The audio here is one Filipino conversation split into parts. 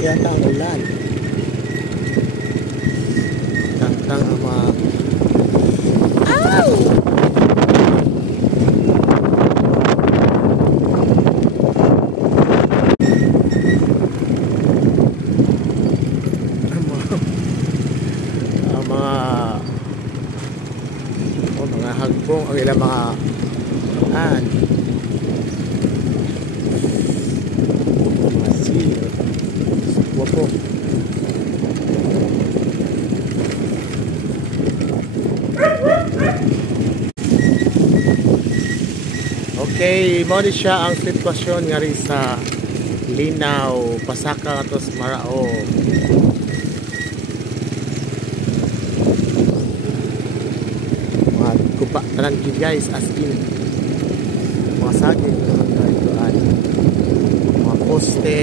yata ang ulan. Tang-tang ang mga... Ow! Mga hagbong ang ilang mga seal. Wapo. Okay, mo ni siya ang sitwasyon nga rin sa Linaw, Pasaka atos Marao. Mga kupa tanan gid guys, as in mga saging naman dito ay mga poste.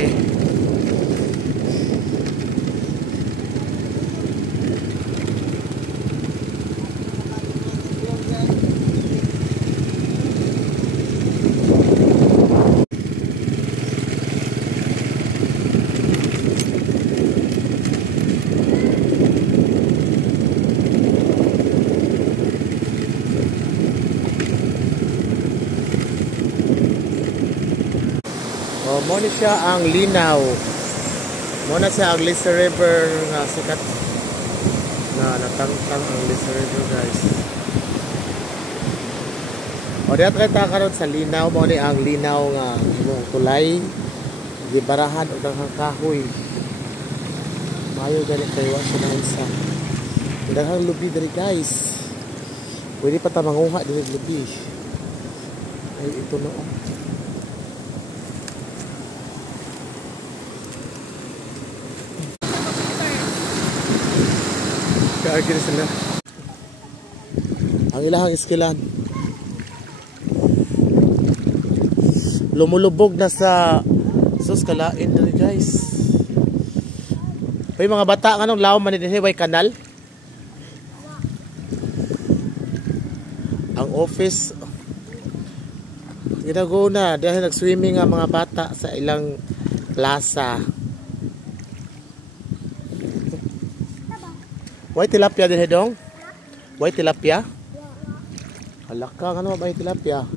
Mo na siya ang Linaw. Mo na siya ang Lisa River nga sikat na natangtang ang Lisa River guys. O diyan kita karon sa Linaw, mo ni ang Linaw nga imong tulay gibarahan og daghang kahoy. Mayo gani kay wa sa isa. Daghang lubi diri guys. Pwede pa ta manguha diri lubi. Ay ito no. Kaagin sila. Ang ilahang iskilan. Lumulubog na sa kalain dali guys. May mga bata nga nung law man dinhi way kanal. Ang office ginago na dahil nag-swimming ang mga bata sa ilang plaza. Way tilapia din hedong? Way tilapia? Halaka nga naman ba tilapia?